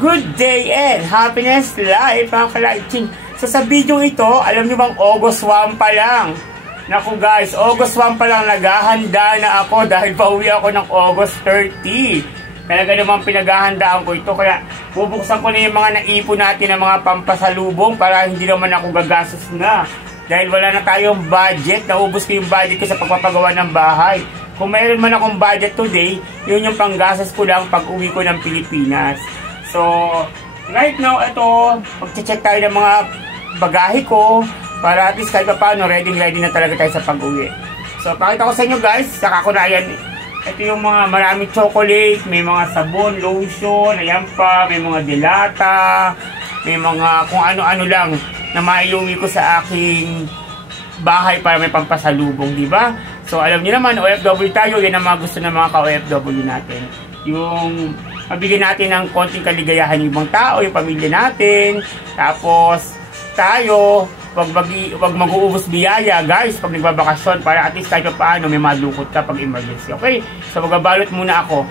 Good day and happiness life mga ka-lighting. So sa video ito, alam nyo bang August 1 pa lang? Naku guys, August 1 pa lang naghahanda na ako dahil pauwi ako ng August 30. Talaga naman pinaghahandaan ko ito. Kaya bubuksan ko na yung mga naipon natin ng mga pampasalubong para hindi naman ako gagastos na. Dahil wala na tayong budget, naubos ko yung budget ko sa pagpapagawa ng bahay. Kung mayroon man akong budget today, yun yung panggastos ko lang pag uwi ko ng Pilipinas. So, right now, ito, mag-check tayo ng mga bagahe ko para at least kahit pa paano, ready na talaga tayo sa pag-uwi. So, pakita ko sa inyo guys, sa kakunayan, ito yung mga maraming chocolate, may mga sabon, lotion, ayan pa, may mga delata, may mga kung ano-ano lang na maiuwi ko sa aking bahay para may pampasalubong, di ba? So, alam niyo naman, OFW tayo, yan ang mga gusto ng mga ka-OFW natin. Yung mabigyan natin ng konting kaligayahan yung ibang tao, yung pamilya natin. Tapos, tayo, wag mag-uubos biyaya, guys, pag nagbabakasyon, para at least kahit pa paano may madukot ka pag emergency. Okay? So, magabalot muna ako.